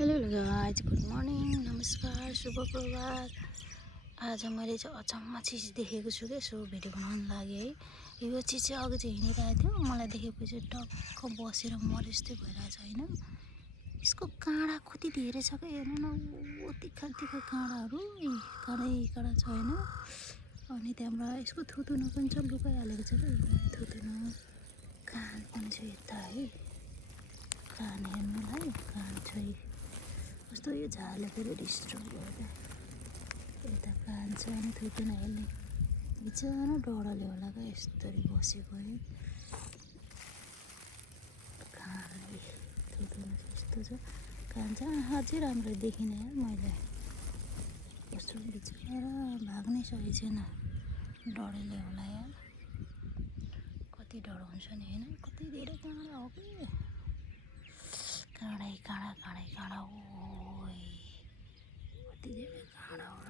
Hello guys, good morning, नमस्कार, शुभ प्रभात। आज मैले चाहिँ अचम्म चिज देखेको छु क्या, सो भिडियो बनाउनु लागि है। यो चिज चाहिँ अघि चाहिँ हिँडिरहेको थियो, मलाई देखेपछि टक्क बसेर मरे जस्तै भइरहेछ होइन। यसको काँडा कति धेरै छ क्या, हेर्नु न, ओ तिखा तिखा काँडाहरू काँडै छ होइन। अनि त्यहाँबाट यसको थुतुनो पनि छ, लुकाइहालेको छ क्या थुतुनो। कान पनि छ यता है, कान हेर्नुलाई कान छ। कस्तो यो झारले फेरि डिस्टर्ब भयो क्या, यता कान छ अनि थुतुनो हेर्ने बिचरा डरले होला क्या यस्तरी बसेको है। कानले थुतुनो यस्तो छ, कान छ, आँखा चाहिँ राम्रो देखिनँ यार मैले। कस्तो बिचरा भाग्नै सकेको छैन, डरले होला यार। कति डराउँछ नि होइन, कति धेरै काँडा हो कि, काँडै काँडा ओ कति धेरै काँडा हो र